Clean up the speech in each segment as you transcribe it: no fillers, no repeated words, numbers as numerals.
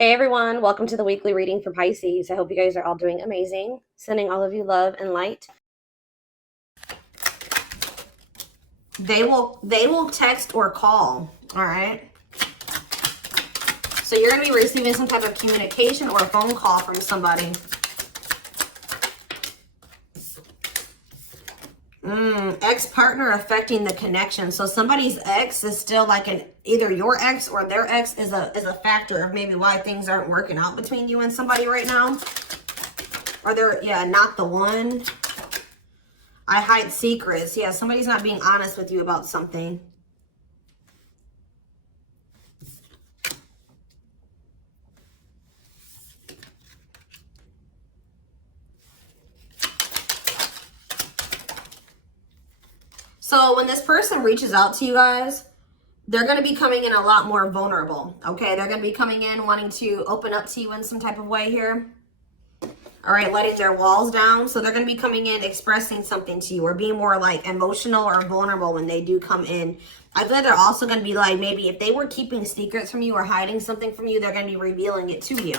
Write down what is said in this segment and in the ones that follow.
Hey everyone, welcome to the weekly reading for Pisces. I hope you guys are all doing amazing. Sending all of you love and light. They will text or call, all right? So you're going to be receiving some type of communication or a phone call from somebody. Ex-partner affecting the connection. So somebody's ex is still like either your ex or their ex is a factor of maybe why things aren't working out between you and somebody right now. Or they're, not the one. I hide secrets. Yeah, somebody's not being honest with you about something. So when this person reaches out to you guys, they're going to be coming in a lot more vulnerable, okay? They're going to be coming in wanting to open up to you in some type of way here. All right, letting their walls down. So they're going to be coming in expressing something to you or being more like emotional or vulnerable when they do come in. I feel like they're also going to be like, maybe if they were keeping secrets from you or hiding something from you, they're going to be revealing it to you.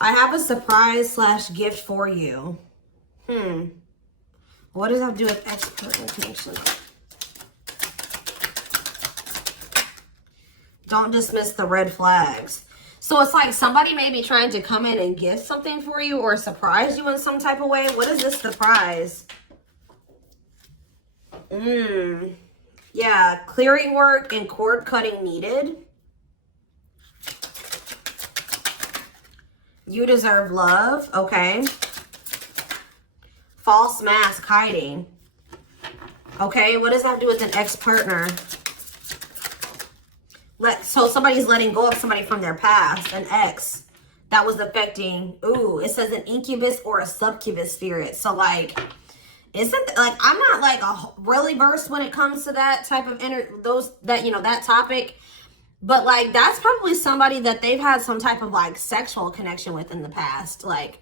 I have a surprise / gift for you. What does that have to do with ex-partner connection? Don't dismiss the red flags. So it's like somebody may be trying to come in and gift something for you or surprise you in some type of way. What is this surprise? Yeah, clearing work and cord cutting needed. You deserve love. Okay. False mask hiding. Okay, what does that have to do with an ex-partner? So somebody's letting go of somebody from their past, an ex that was affecting. Ooh, it says an incubus or a succubus spirit. So like, isn't like, I'm not like really versed when it comes to that type of that topic, but like that's probably somebody that they've had some type of like sexual connection with in the past. Like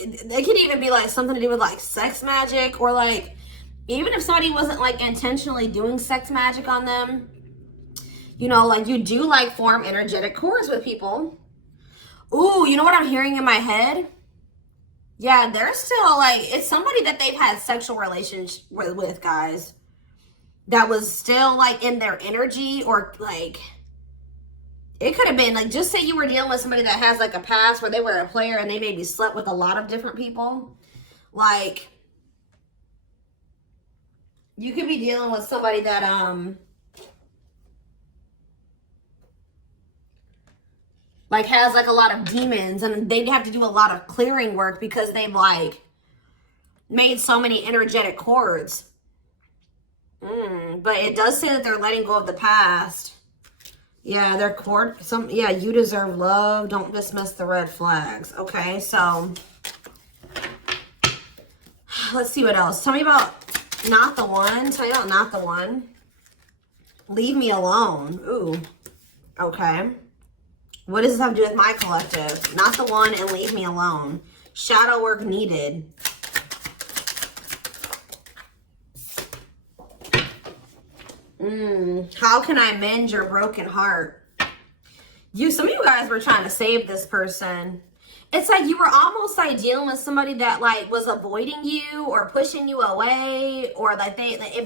it could even be like something to do with like sex magic, or like even if somebody wasn't like intentionally doing sex magic on them. You know, like you do like form energetic cords with people. Ooh, you know what I'm hearing in my head? Yeah, they're still like, it's somebody that they've had sexual relations with, guys. That was still like in their energy, or like, it could have been like, just say you were dealing with somebody that has like a past where they were a player and they maybe slept with a lot of different people. Like, you could be dealing with somebody that, like has like a lot of demons, and they have to do a lot of clearing work because they've like made so many energetic cords. But it does say that they're letting go of the past. Yeah, they're you deserve love. Don't dismiss the red flags. Okay, so let's see what else. Tell me about not the one. Tell me about not the one. Leave me alone. Ooh. Okay. What does this have to do with my collective? Not the one and leave me alone. Shadow work needed. How can I mend your broken heart? Some of you guys were trying to save this person. It's like you were almost like dealing with somebody that like was avoiding you or pushing you away, or like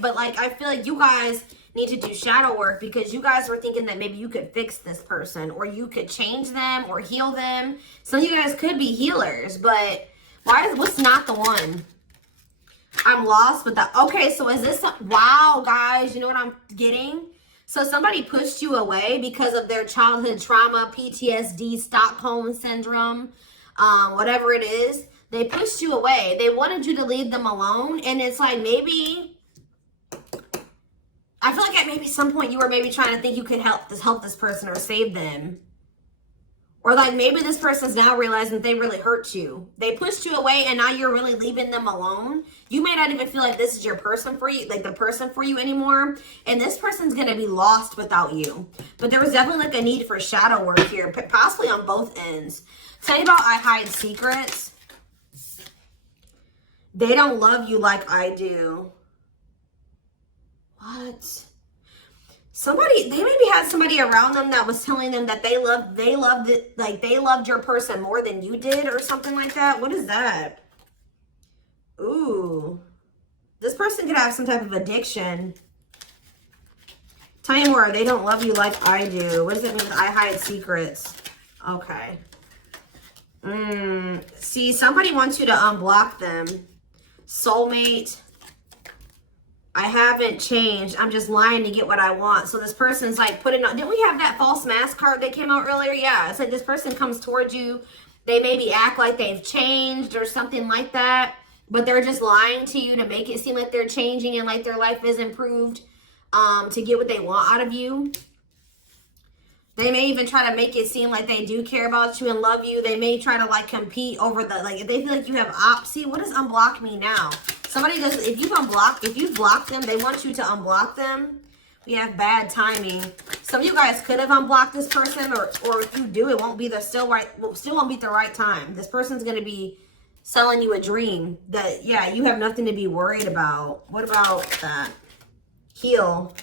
but like I feel like you guys need to do shadow work because you guys were thinking that maybe you could fix this person or you could change them or heal them. Some of you guys could be healers, but what's not the one? I'm lost with that. Okay, so is this, wow, guys, you know what I'm getting? So somebody pushed you away because of their childhood trauma, PTSD, Stockholm syndrome, whatever it is. They pushed you away. They wanted you to leave them alone. And it's like maybe, I feel like at maybe some point you were maybe trying to think you could help this person or save them. Or like maybe this person's now realizing that they really hurt you. They pushed you away and now you're really leaving them alone. You may not even feel like this is your person for you, like the person for you anymore. And this person's going to be lost without you. But there was definitely like a need for shadow work here, possibly on both ends. Tell me about I hide secrets. They don't love you like I do. What? Somebody, they maybe had somebody around them that was telling them that they loved it, like they loved your person more than you did or something like that. What is that? Ooh. This person could have some type of addiction. Tell me more. They don't love you like I do. What does it mean? I hide secrets. Okay. See, somebody wants you to unblock them. Soulmate. I haven't changed. I'm just lying to get what I want. So this person's like putting on. Didn't we have that false mask card that came out earlier? Yeah. It's like this person comes towards you. They maybe act like they've changed or something like that. But they're just lying to you to make it seem like they're changing and like their life is improved to get what they want out of you. They may even try to make it seem like they do care about you and love you. They may try to like compete over the, like if they feel like you have see, what does unblock me now? Somebody does, if you've blocked them, they want you to unblock them. We have bad timing. Some of you guys could have unblocked this person, or if you do, it won't be still won't be the right time. This person's gonna be selling you a dream that, yeah, you have nothing to be worried about. What about that? Heal.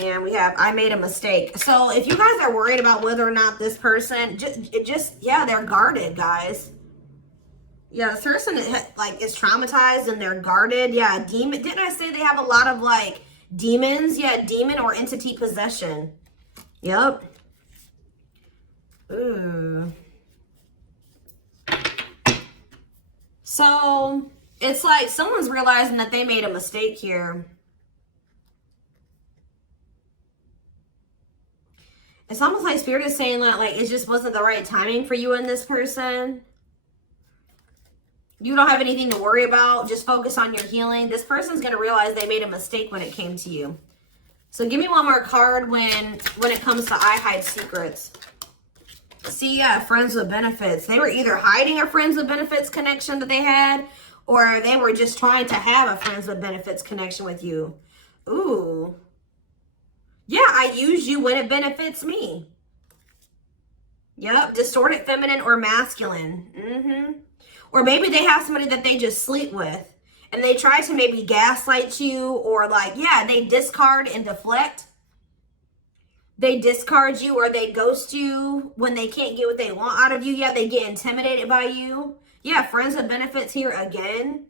And we have, I made a mistake. So if you guys are worried about whether or not this person, yeah, they're guarded, guys. Yeah, this person is traumatized and they're guarded. Yeah, demon. Didn't I say they have a lot of like demons? Yeah, demon or entity possession. Yep. Ooh. So it's like someone's realizing that they made a mistake here. It's almost like Spirit is saying that like it just wasn't the right timing for you and this person. You don't have anything to worry about. Just focus on your healing. This person's going to realize they made a mistake when it came to you. So give me one more card when it comes to I hide secrets. See, yeah, friends with benefits. They were either hiding a friends with benefits connection that they had, or they were just trying to have a friends with benefits connection with you. Ooh. Yeah, I use you when it benefits me. Yep, distorted feminine or masculine. Or maybe they have somebody that they just sleep with. And they try to maybe gaslight you, or like, yeah, they discard and deflect. They discard you or they ghost you when they can't get what they want out of you. Yeah, they get intimidated by you. Yeah, friends with benefits here again.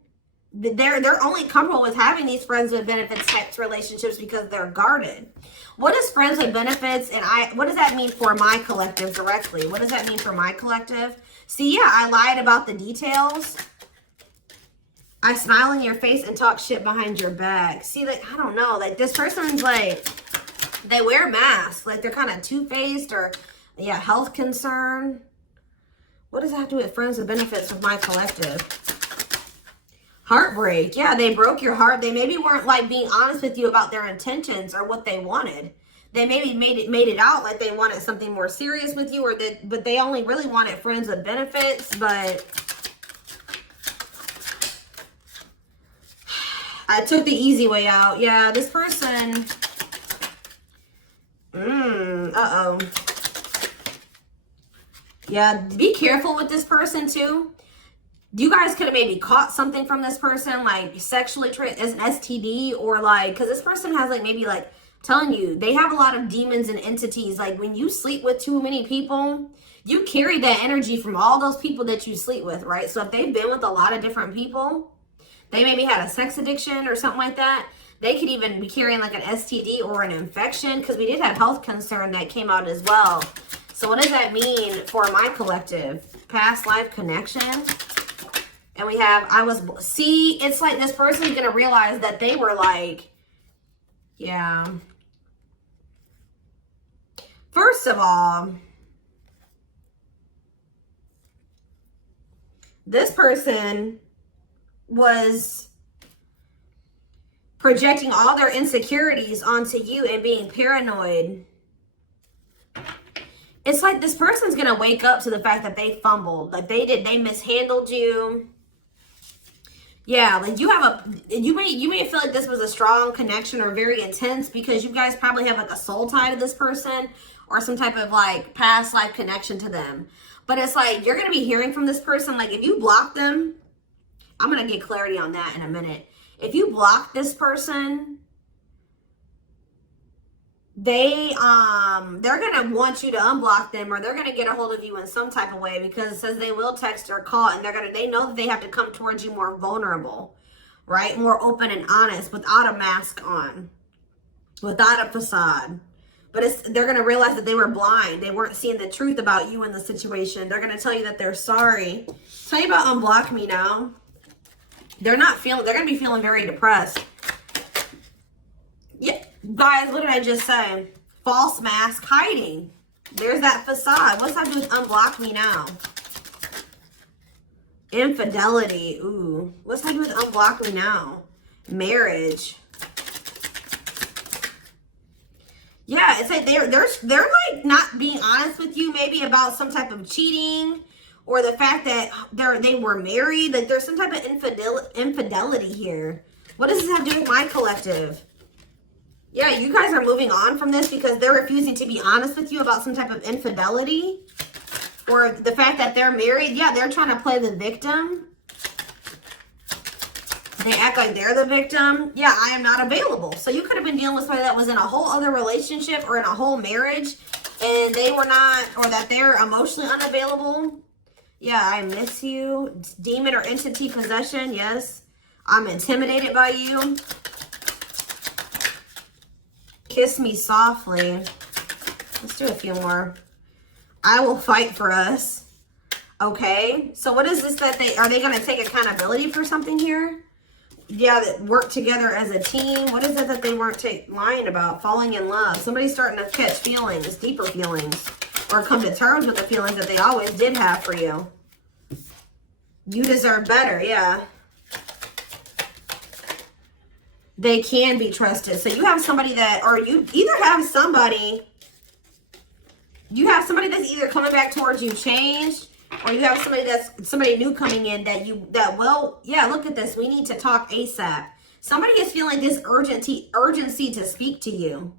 They're only comfortable with having these friends with benefits types relationships because they're guarded. What is friends with benefits and what does that mean for my collective directly? What does that mean for my collective? See, yeah, I lied about the details. I smile in your face and talk shit behind your back. See, like, I don't know. Like, this person's like, they wear masks. Like, they're kind of two-faced or, yeah, health concern. What does that have to do with friends with benefits with my collective? Heartbreak. Yeah, they broke your heart. They maybe weren't, like, being honest with you about their intentions or what they wanted. They maybe made it out like they wanted something more serious with you, but they only really wanted friends with benefits. But I took the easy way out. Yeah, this person. Uh-oh. Yeah, be careful with this person too. You guys could have maybe caught something from this person, like sexually as an STD, or like, because this person has like maybe like, telling you, they have a lot of demons and entities. Like when you sleep with too many people, you carry that energy from all those people that you sleep with, right? So if they've been with a lot of different people, they maybe had a sex addiction or something like that. They could even be carrying like an STD or an infection, because we did have health concern that came out as well. So what does that mean for my collective? Past life connection. And we have, see, it's like this person's going to realize that they were like, yeah. First of all, this person was projecting all their insecurities onto you and being paranoid. It's like this person's going to wake up to the fact that they fumbled. Like they mishandled you. Yeah, like you may feel like this was a strong connection or very intense because you guys probably have like a soul tie to this person or some type of like past life connection to them. But it's like you're going to be hearing from this person. Like if you block them, I'm going to get clarity on that in a minute. If you block this person, they're gonna want you to unblock them, or they're gonna get a hold of you in some type of way, because it says they will text or call, and they know that they have to come towards you more vulnerable, right? More open and honest, without a mask on, without a facade. But they're gonna realize that they were blind. They weren't seeing the truth about you in the situation. They're gonna tell you that they're sorry. Tell you about unblock me now. They're gonna be feeling very depressed. Yeah, guys, what did I just say? False mask hiding. There's that facade. What's that do with unblock me now? Infidelity. Ooh. What's that do with unblock me now? Marriage. Yeah, it's like they're like not being honest with you, maybe about some type of cheating, or the fact that they were married. Like there's some type of infidelity here. What does this have to do with my collective? Yeah, you guys are moving on from this because they're refusing to be honest with you about some type of infidelity, or the fact that they're married. Yeah, they're trying to play the victim. They act like they're the victim. Yeah, I am not available. So you could have been dealing with somebody that was in a whole other relationship or in a whole marriage, and they were not, or that they're emotionally unavailable. Yeah, I miss you. Demon or entity possession. Yes, I'm intimidated by you. Kiss me softly. Let's do a few more. I will fight for us. Okay, so what is this that are they going to take accountability for something here? Yeah, that work together as a team. What is it that they weren't lying about? Falling in love. Somebody's starting to catch feelings, deeper feelings, or come to terms with the feelings that they always did have for you. You deserve better, yeah. They can be trusted. So you have somebody that, or you either have somebody, that's either coming back towards you changed, or you have somebody new coming in well, yeah, look at this. We need to talk ASAP. Somebody is feeling this urgency to speak to you.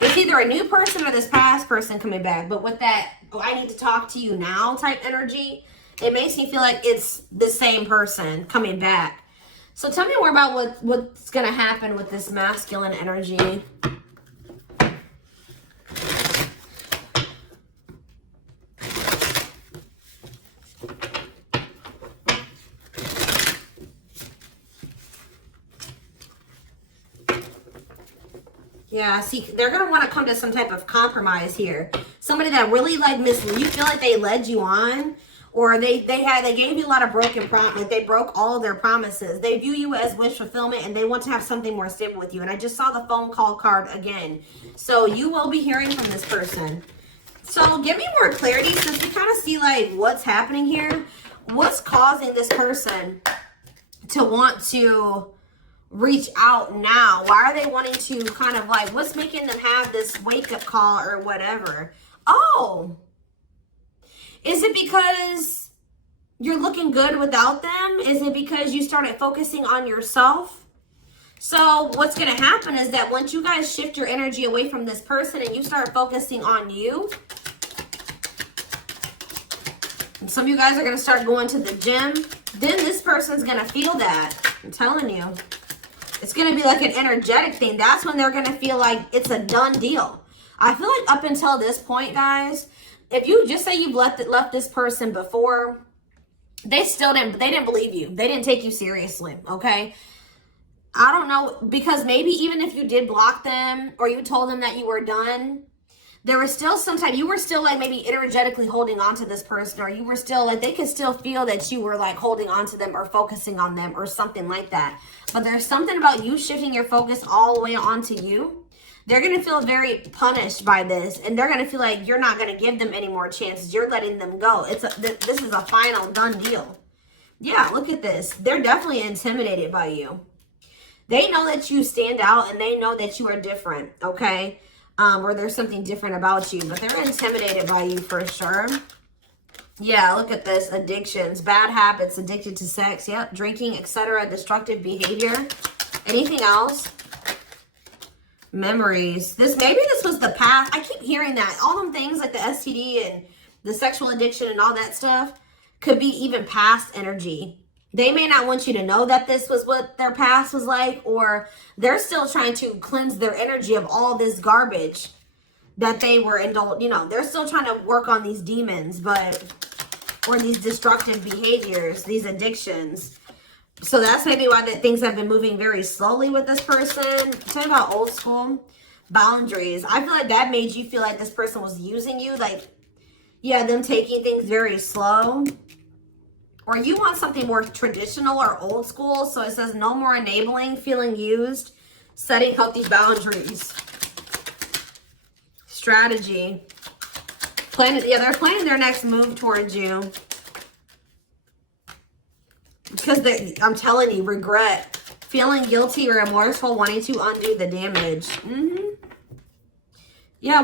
It's either a new person or this past person coming back. But with that, I need to talk to you now type energy, it makes me feel like it's the same person coming back. So tell me more about what's going to happen with this masculine energy. Yeah, see, they're going to want to come to some type of compromise here. Somebody that really like misled you, feel like they led you on, or they gave you a lot of broken promises. They broke all of their promises. They view you as wish fulfillment, and they want to have something more stable with you. And I just saw the phone call card again. So you will be hearing from this person. So give me more clarity, since we kind of see like what's happening here. What's causing this person to want to reach out now? Why are they wanting to kind of like, what's making them have this wake-up call or whatever? Oh, is it because you're looking good without them? Is it because you started focusing on yourself? So what's going to happen is that once you guys shift your energy away from this person and you start focusing on you, and some of you guys are going to start going to the gym, then this person's going to feel that. I'm telling you. It's going to be like an energetic thing. That's when they're going to feel like it's a done deal. I feel like up until this point, guys, if you just say you've left this person before, they didn't believe you. They didn't take you seriously, okay? I don't know, because maybe even if you did block them or you told them that you were done, there was still sometimes you were still like maybe energetically holding on to this person, or you were still like, they could still feel that you were like holding on to them or focusing on them or something like that. But there's something about you shifting your focus all the way onto you. They're going to feel very punished by this, and they're going to feel like you're not going to give them any more chances. You're letting them go. This is a final done deal. Yeah, look at this. They're definitely intimidated by you. They know that you stand out, and they know that you are different, okay? Or there's something different about you, but they're intimidated by you for sure. Yeah, look at this. Addictions, bad habits, addicted to sex, yep, drinking, etc., destructive behavior. Anything else? Memories. Maybe this was the past. I keep hearing that. All them things like the STD and the sexual addiction and all that stuff could be even past energy. They may not want you to know that this was what their past was like, or they're still trying to cleanse their energy of all this garbage that they were indulged. You know, they're still trying to work on these demons, or these destructive behaviors, these addictions. So that's maybe why that things have been moving very slowly with this person. Talking about old school boundaries. I feel like that made you feel like this person was using you. Like, yeah, them taking things very slow. Or you want something more traditional or old school. So it says no more enabling, feeling used, setting healthy boundaries. Strategy. They're planning their next move towards you. Because I'm telling you, regret. Feeling guilty or remorseful, wanting to undo the damage. Yeah,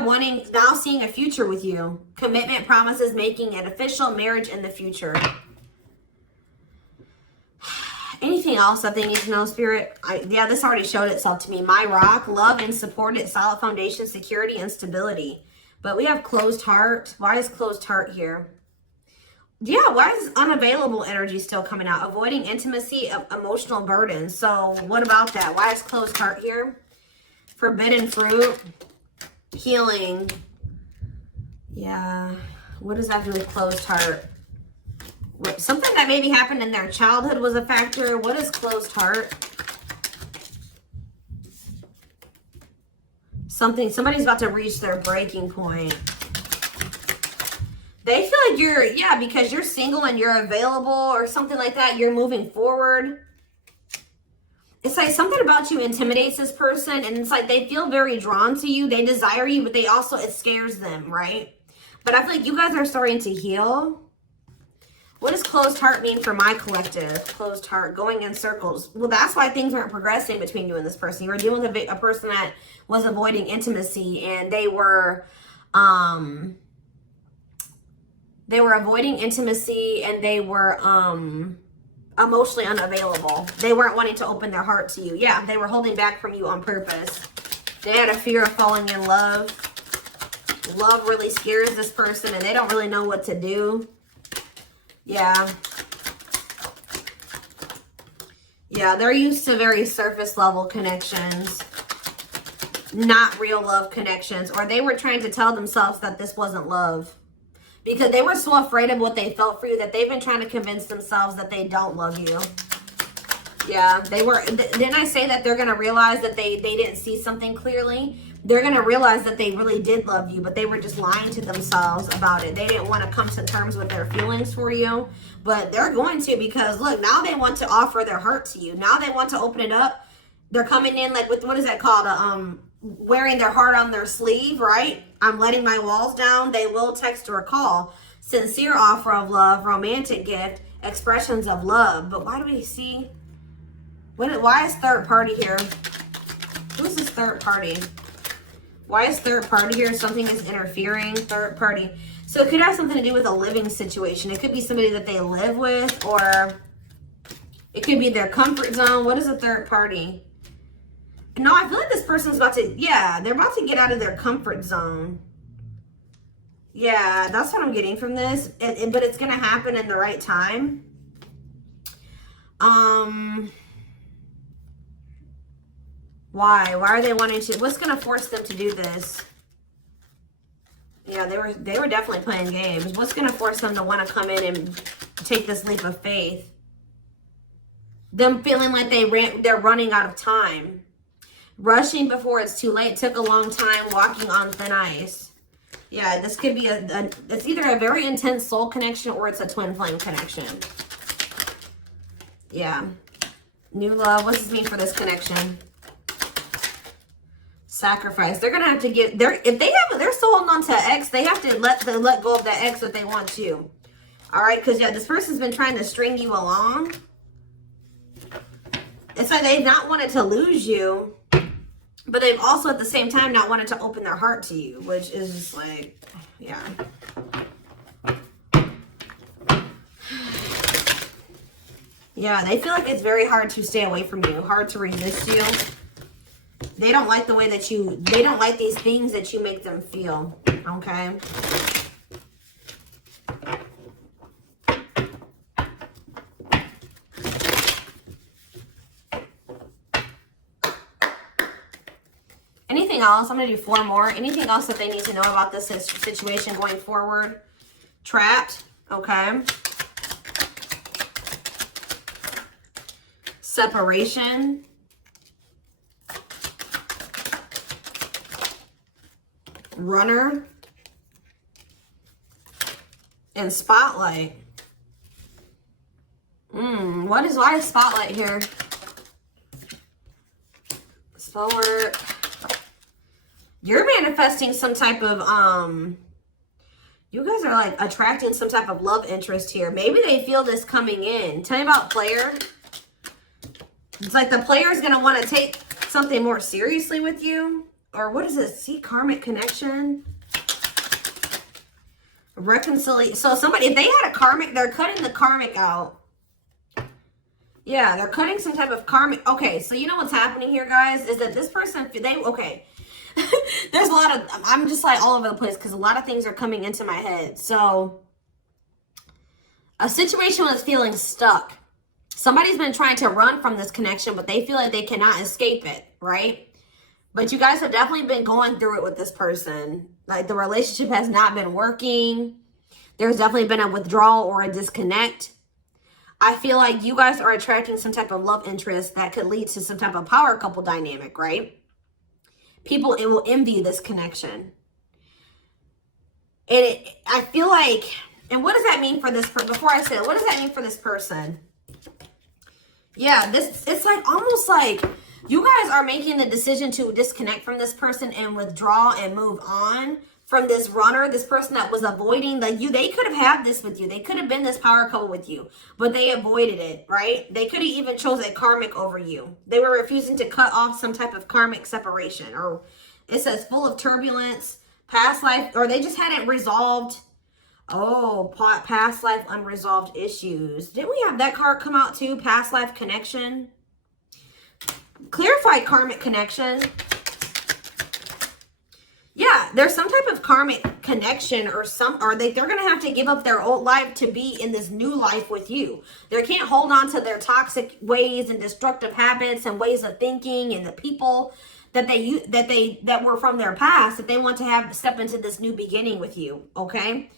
now seeing a future with you. Commitment, promises, making an official marriage in the future. Anything else that they need to know, Spirit? Yeah, this already showed itself to me. My rock, love and supported, solid foundation, security, and stability. But we have closed heart. Why is closed heart here? Yeah, why is unavailable energy still coming out? Avoiding intimacy, emotional burden. So what about that? Why is closed heart here? Forbidden fruit, healing. Yeah, what does that do with closed heart? Something that maybe happened in their childhood was a factor. What is closed heart? Somebody's about to reach their breaking point. They feel like you're, because you're single and you're available or something like that, you're moving forward. It's like something about you intimidates this person, and it's like they feel very drawn to you. They desire you, but it scares them, right? But I feel like you guys are starting to heal. What does closed heart mean for my collective? Closed heart, going in circles. Well, that's why things aren't progressing between you and this person. You were dealing with a person that was avoiding intimacy, and they were avoiding intimacy, and they were emotionally unavailable. They weren't wanting to open their heart to you. Yeah, they were holding back from you on purpose. They had a fear of falling in love. Love really scares this person, and they don't really know what to do. Yeah. Yeah, they're used to very surface level connections, not real love connections. Or they were trying to tell themselves that this wasn't love, because they were so afraid of what they felt for you that they've been trying to convince themselves that they don't love you. Yeah, they were. Didn't I say that they're going to realize that they didn't see something clearly? They're going to realize that they really did love you, but they were just lying to themselves about it. They didn't want to come to terms with their feelings for you, but they're going to, because look, now they want to offer their heart to you. Now they want to open it up. They're coming in like with, what is that called? Wearing their heart on their sleeve, right? I'm letting my walls down. They will text or call. Sincere offer of love, romantic gift, expressions of love. But why do we see? Why is third party here? Who's this third party? Why is third party here? Something is interfering. Third party. So it could have something to do with a living situation. It could be somebody that they live with, or it could be their comfort zone. What is a third party? No, I feel like this person's about to, they're about to get out of their comfort zone. Yeah, that's what I'm getting from this. But it's going to happen in the right time. Why? Why are they wanting to? What's going to force them to do this? Yeah, they were definitely playing games. What's going to force them to want to come in and take this leap of faith? Them feeling like they're running out of time. Rushing before it's too late. Took a long time. Walking on thin ice. Yeah, this could be it's either a very intense soul connection or it's a twin flame connection. Yeah. New love. What does this mean for this connection? Sacrifice. They're gonna have to get if they're still holding on to an ex, they have to let go of that ex if they want to. All right, because this person's been trying to string you along. It's like they've not wanted to lose you, but they've also at the same time not wanted to open their heart to you, which is just like, yeah. Yeah, they feel like it's very hard to stay away from you, hard to resist you. They don't like the way that they don't like these things that you make them feel, okay? Anything else? I'm going to do 4 more. Anything else that they need to know about this situation going forward? Trapped. Okay. Separation. Runner. And spotlight. Why is spotlight here? Spell work. You're manifesting some type of, you guys are like attracting some type of love interest here. Maybe they feel this coming in. Tell me about player. It's like the player is going to want to take something more seriously with you. Or what is it? See, karmic connection. Reconciliation. So somebody, if they had a karmic, they're cutting the karmic out. Yeah, they're cutting some type of karmic. Okay, so you know what's happening here, guys, is that this person, okay. There's a lot of, I'm just like all over the place because a lot of things are coming into my head. So a situation was feeling stuck. Somebody's been trying to run from this connection, but they feel like they cannot escape it, right? But you guys have definitely been going through it with this person. Like the relationship has not been working. There's definitely been a withdrawal or a disconnect. I feel like you guys are attracting some type of love interest that could lead to some type of power couple dynamic, right? People will envy this connection. And I feel like, and what does that mean for this person? Before I say it, what does that mean for this person? Yeah, it's like almost like you guys are making the decision to disconnect from this person and withdraw and move on from this runner, this person that was avoiding they could have had this with you. They could have been this power couple with you, but they avoided it, right? They could have even chose a karmic over you. They were refusing to cut off some type of karmic separation, or it says full of turbulence, past life, or they just hadn't resolved. Oh, past life unresolved issues. Didn't we have that card come out too? Past life connection. Clarified karmic connection. Yeah, there's some type of karmic connection or they're going to have to give up their old life to be in this new life with you. They can't hold on to their toxic ways and destructive habits and ways of thinking and the people that were from their past that they want to step into this new beginning with you, okay?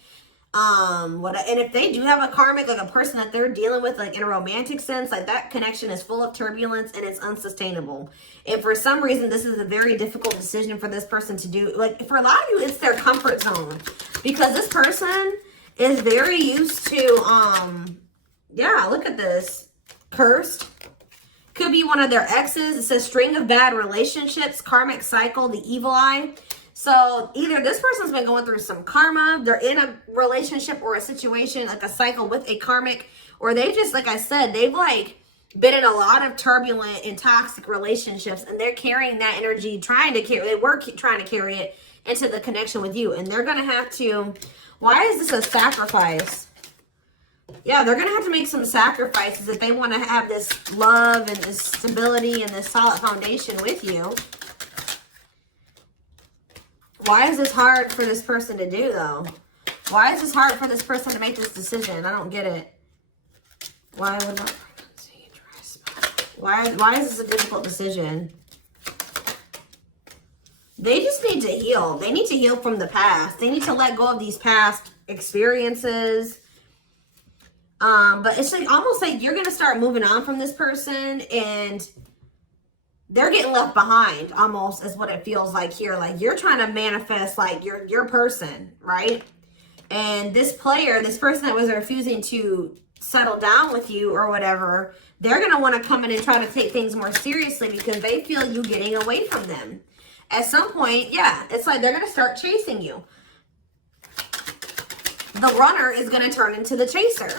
And if they do have a karmic, like a person that they're dealing with, like in a romantic sense, like that connection is full of turbulence and it's unsustainable. And for some reason, this is a very difficult decision for this person to do. Like for a lot of you, it's their comfort zone because this person is very used to, yeah, look at this. Cursed. Could be one of their exes. It says string of bad relationships, karmic cycle, the evil eye. So either this person's been going through some karma, they're in a relationship or a situation, like a cycle with a karmic, or they just, like I said, they've like been in a lot of turbulent and toxic relationships and they're carrying that energy, trying to carry it into the connection with you. And they're going to have to, why is this a sacrifice? Yeah, they're going to have to make some sacrifices if they want to have this love and this stability and this solid foundation with you. Why is this hard for this person to do, though? Why is this hard for this person to make this decision? I don't get it. Why would not pregnancy, dry spot? Why is this a difficult decision? They just need to heal. They need to heal from the past. They need to let go of these past experiences. But it's like almost like you're going to start moving on from this person and they're getting left behind almost is what it feels like here. Like you're trying to manifest like your person, right? And this person that was refusing to settle down with you or whatever, they're going to want to come in and try to take things more seriously because they feel you getting away from them. At some point, yeah, it's like they're going to start chasing you. The runner is going to turn into the chaser.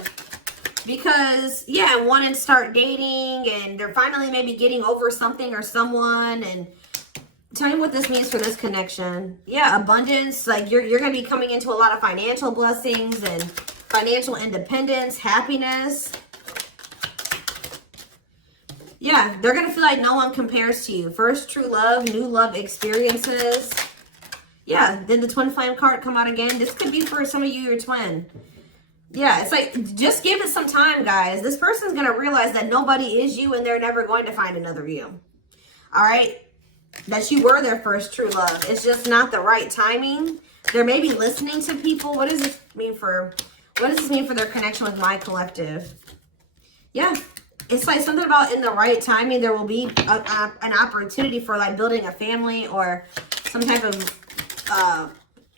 Because, yeah, want to start dating and they're finally maybe getting over something or someone. And tell me what this means for this connection. Yeah, abundance. Like you're going to be coming into a lot of financial blessings and financial independence, happiness. Yeah, they're going to feel like no one compares to you. First true love, new love experiences. Yeah, did the twin flame card come out again? This could be for some of you, your twin. Yeah, it's like, just give it some time, guys. This person's going to realize that nobody is you and they're never going to find another you. All right? that you were their first true love. It's just not the right timing. They're maybe listening to people. What does this mean for their connection with my collective? Yeah. It's like something about in the right timing, there will be an opportunity for like building a family or some type of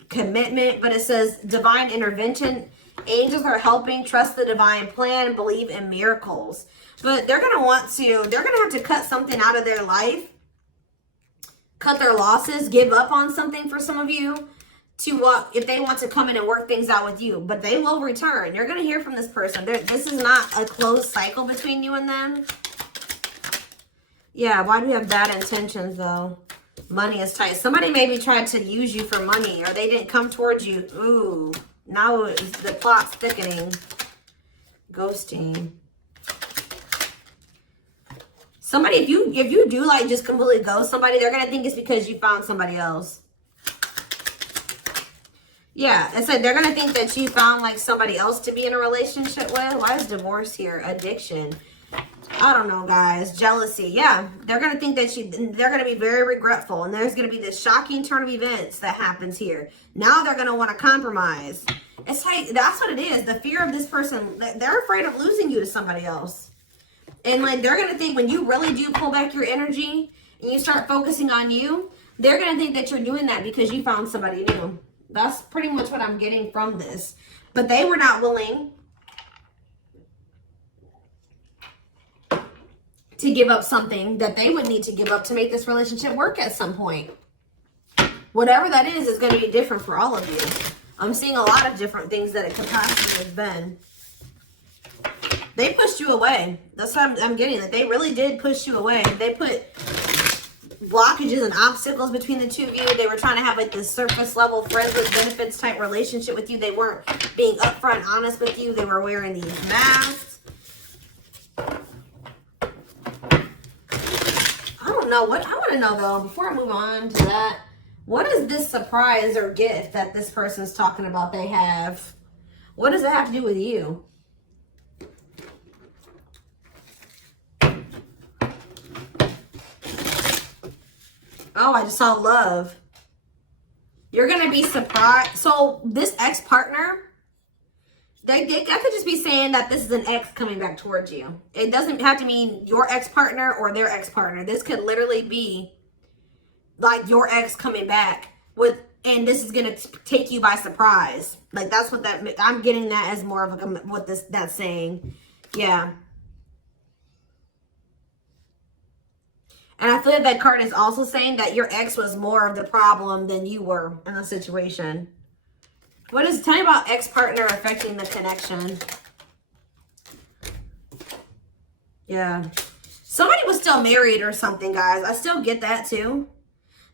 commitment. But it says divine intervention. Angels are helping. Trust the divine plan. Believe in miracles. But they're going to have to cut something out of their life. Cut their losses. Give up on something for some of you. If they want to come in and work things out with you. But they will return. You're going to hear from this person. This is not a closed cycle between you and them. Yeah, why do we have bad intentions though? Money is tight. Somebody maybe tried to use you for money or they didn't come towards you. Ooh, now the plot's thickening. Ghosting. Somebody, if you do like just completely ghost somebody, they're going to think it's because you found somebody else. Yeah, it's like they're going to think that you found like somebody else to be in a relationship with. Why is divorce here? Addiction. I don't know, guys. Jealousy. Yeah, they're going to think that they're going to be very regretful. And there's going to be this shocking turn of events that happens here. Now they're going to want to compromise. It's like, that's what it is. The fear of this person, they're afraid of losing you to somebody else. And like, they're going to think when you really do pull back your energy and you start focusing on you, they're going to think that you're doing that because you found somebody new. That's pretty much what I'm getting from this. But they were not willing to give up something that they would need to give up to make this relationship work at some point. Whatever that is going to be different for all of you. I'm seeing a lot of different things that it could possibly have been. They pushed you away. That's what I'm getting. That they really did push you away. They put blockages and obstacles between the two of you. They were trying to have like this surface level friends with benefits type relationship with you. They weren't being upfront honest with you. They were wearing these masks. I don't know what I want to know though, before I move on to that, what is this surprise or gift that this person's talking about they have? What does it have to do with you? Oh, I just saw love. You're going to be surprised. So this ex-partner, they could just be saying that this is an ex coming back towards you. It doesn't have to mean your ex-partner or their ex-partner. This could literally be like your ex coming back with, and this is going to take you by surprise. Like that's what that, I'm getting that as more of a, what that's saying. Yeah. And I feel like that card is also saying that your ex was more of the problem than you were in the situation. Tell me about ex-partner affecting the connection. Yeah. Somebody was still married or something, guys. I still get that too.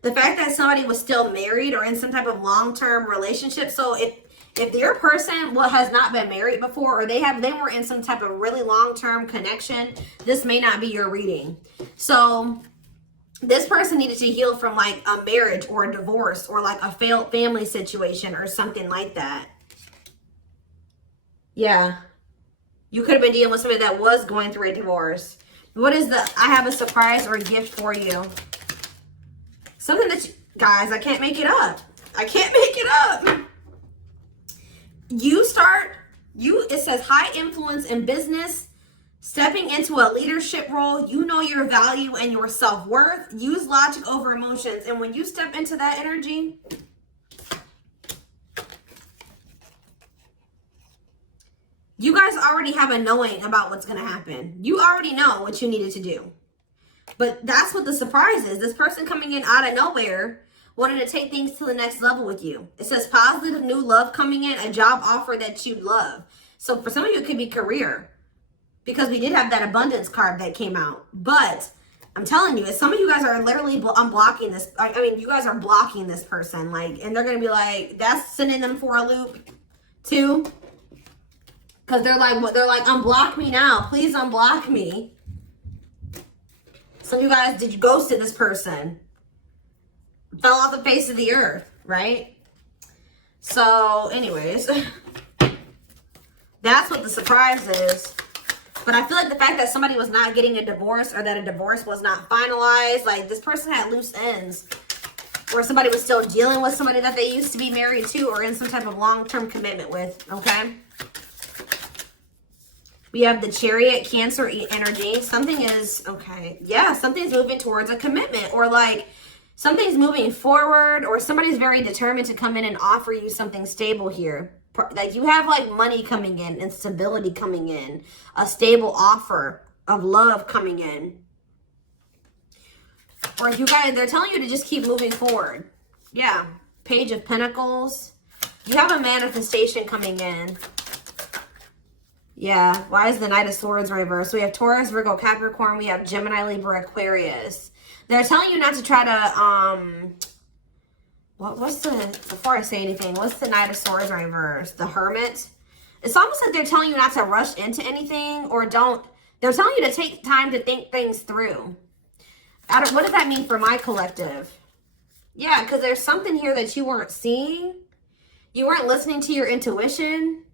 The fact that somebody was still married or in some type of long-term relationship. So if your person has not been married before or they were in some type of really long-term connection, this may not be your reading. So this person needed to heal from like a marriage or a divorce or like a failed family situation or something like that. Yeah. You could have been dealing with somebody that was going through a divorce. What is I have a surprise or a gift for you. Something that guys, I can't make it up. I can't make it up. It says high influence in business. Stepping into a leadership role, you know your value and your self-worth. Use logic over emotions. And when you step into that energy, you guys already have a knowing about what's going to happen. You already know what you needed to do. But that's what the surprise is. This person coming in out of nowhere wanted to take things to the next level with you. It says positive new love coming in, a job offer that you'd love. So for some of you, it could be career. Because we did have that abundance card that came out. But I'm telling you, some of you guys are literally, I'm blocking this. I mean, you guys are blocking this person. Like, and they're going to be like, that's sending them for a loop too. Because they're like, unblock me now. Please unblock me. Some of you guys, did you ghosted this person? Fell off the face of the earth, right? So anyways, that's what the surprise is. But I feel like the fact that somebody was not getting a divorce or that a divorce was not finalized, like this person had loose ends. Or somebody was still dealing with somebody that they used to be married to or in some type of long-term commitment with, okay? We have the Chariot, Cancer energy. Something is, okay, yeah, something's moving towards a commitment, or like something's moving forward, or somebody's very determined to come in and offer you something stable here. Like you have like money coming in and stability coming in, a stable offer of love coming in. Or you guys, they're telling you to just keep moving forward. Yeah, Page of Pentacles. You have a manifestation coming in. Yeah, why is the Knight of Swords reversed? We have Taurus, Virgo, Capricorn. We have Gemini, Libra, Aquarius. They're telling you not to try to, what's the, before I say anything, what's the Knight of Swords reversed? The Hermit. It's almost like they're telling you not to rush into anything, or don't, they're telling you to take time to think things through. What does that mean for my collective? Yeah, because there's something here that you weren't seeing. You weren't listening to your intuition,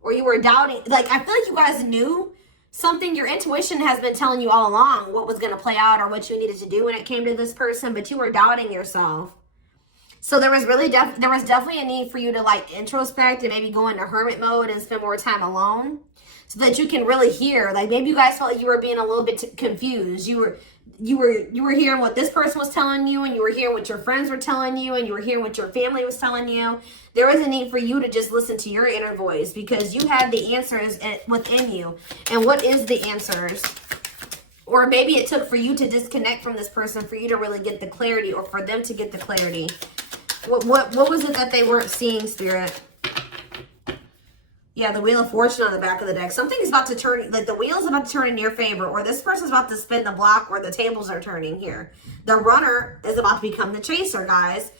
or you were doubting. Like, I feel like you guys knew something. Your intuition has been telling you all along what was going to play out or what you needed to do when it came to this person, but you were doubting yourself. So there was really there was definitely a need for you to like introspect and maybe go into hermit mode and spend more time alone, so that you can really hear. Like maybe you guys felt like you were being a little bit confused. You were hearing what this person was telling you, and you were hearing what your friends were telling you, and you were hearing what your family was telling you. There was a need for you to just listen to your inner voice, because you had the answers within you. And what is the answers? Or maybe it took for you to disconnect from this person for you to really get the clarity, or for them to get the clarity. What was it that they weren't seeing, Spirit? Yeah, the Wheel of Fortune on the back of the deck. Something's about to turn, like the wheel's about to turn in your favor, or this person's about to spin the block, or the tables are turning here. The Runner is about to become the Chaser, guys.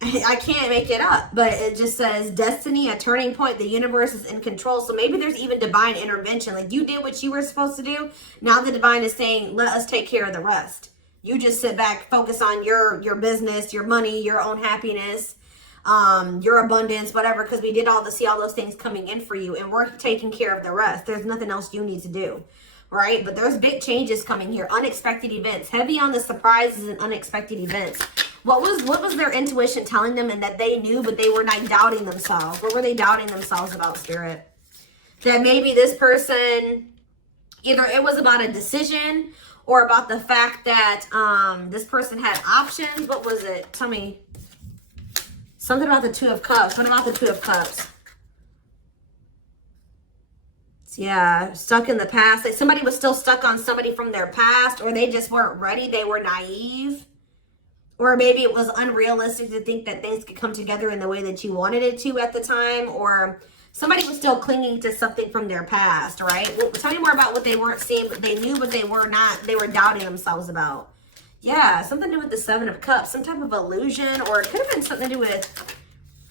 I can't make it up, but it just says destiny, a turning point. The universe is in control. So maybe there's even divine intervention. Like you did what you were supposed to do. Now the divine is saying, let us take care of the rest. You just sit back, focus on your business, your money, your own happiness, your abundance, whatever, because we did see all those things coming in for you, and we're taking care of the rest. There's nothing else you need to do, right? But there's big changes coming here, unexpected events, heavy on the surprises and unexpected events. What was their intuition telling them, and that they knew, but they were not doubting themselves? What were they doubting themselves about, Spirit? That maybe this person, either it was about a decision, or about the fact that this person had options. What was it? Tell me. Something about the Two of Cups. What about the Two of Cups? Yeah, stuck in the past. Like somebody was still stuck on somebody from their past, or they just weren't ready. They were naive. Or maybe it was unrealistic to think that things could come together in the way that you wanted it to at the time. Or somebody was still clinging to something from their past, right? Well, tell me more about what they weren't seeing, but they knew, but they were not. They were doubting themselves about. Yeah, something to do with the Seven of Cups, some type of illusion, or it could have been something to do with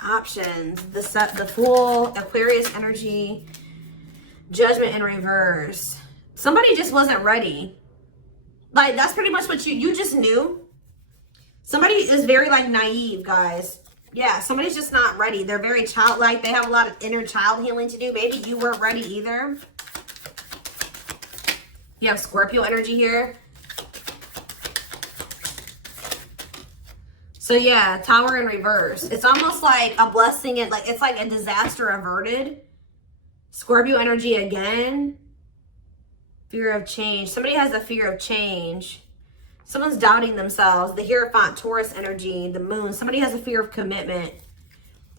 options. The Fool, Aquarius energy, Judgment in reverse. Somebody just wasn't ready. Like, that's pretty much what you just knew. Somebody is very, like, naive, guys. Yeah, somebody's just not ready. They're very childlike. They have a lot of inner child healing to do. Maybe you weren't ready either. You have Scorpio energy here. So yeah, Tower in reverse. It's almost like a blessing, and like it's like a disaster averted. Scorpio energy again. Fear of change. Somebody has a fear of change. Someone's doubting themselves. The Hierophant, Taurus energy, the Moon. Somebody has a fear of commitment.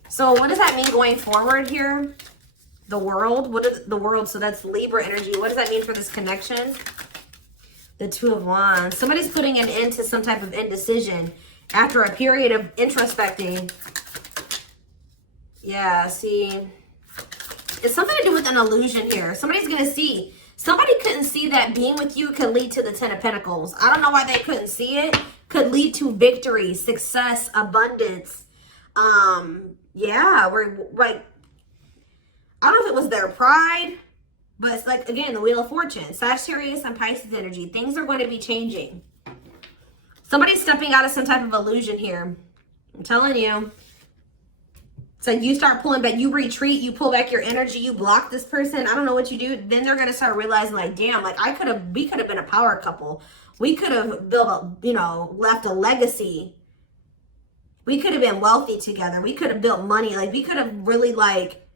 So what does that mean going forward here? The World. What is the World? So that's Libra energy. What does that mean for this connection? The Two of Wands. Somebody's putting an end to some type of indecision after a period of introspecting. Yeah, see. It's something to do with an illusion here. Somebody's going to see. Somebody couldn't see that being with you could lead to the Ten of Pentacles. I don't know why they couldn't see it. Could lead to victory, success, abundance. Yeah, we're like, I don't know if it was their pride, but it's like, again, the Wheel of Fortune. Sagittarius and Pisces energy. Things are going to be changing. Somebody's stepping out of some type of illusion here. I'm telling you. So you start pulling back, you retreat, you pull back your energy, you block this person. I don't know what you do. Then they're going to start realizing like, damn, like we could have been a power couple. We could have built a, you know, left a legacy. We could have been wealthy together. We could have built money. Like we could have really like,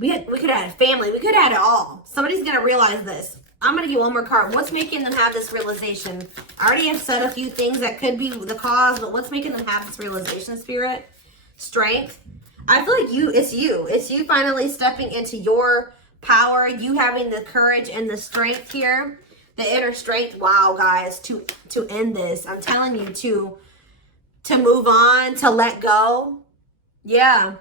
we could have had a family. We could have had it all. Somebody's going to realize this. I'm going to get one more card. What's making them have this realization? I already have said a few things that could be the cause, but what's making them have this realization, Spirit? Strength. I feel like it's you finally stepping into your power, you having the courage and the strength here, the inner strength. Wow, guys, to end this. I'm telling you, to move on, to let go. Yeah.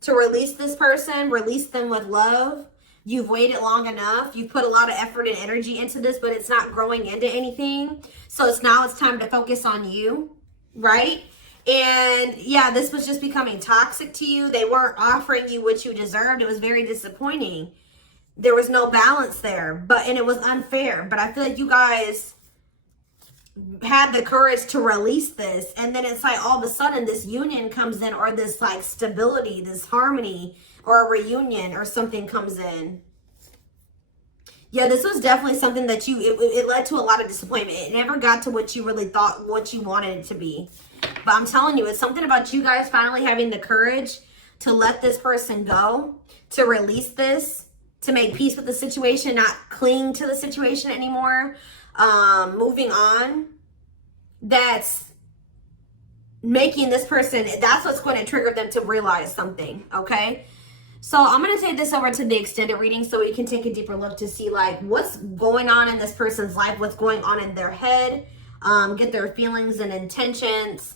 To release this person, release them with love. You've waited long enough. You've put a lot of effort and energy into this, but it's not growing into anything. So it's time to focus on you, right? And yeah, this was just becoming toxic to you. They weren't offering you what you deserved. It was very disappointing. There was no balance there, and it was unfair. But I feel like you guys had the courage to release this. And then it's like all of a sudden this union comes in, or this like stability, this harmony, or a reunion or something comes in. Yeah, this was definitely something that it led to a lot of disappointment. It never got to what you really thought, what you wanted it to be. But I'm telling you, it's something about you guys finally having the courage to let this person go, to release this, to make peace with the situation, not cling to the situation anymore. Moving on. That's making this person, that's what's going to trigger them to realize something, okay? So I'm going to take this over to the extended reading so we can take a deeper look to see like what's going on in this person's life, what's going on in their head, get their feelings and intentions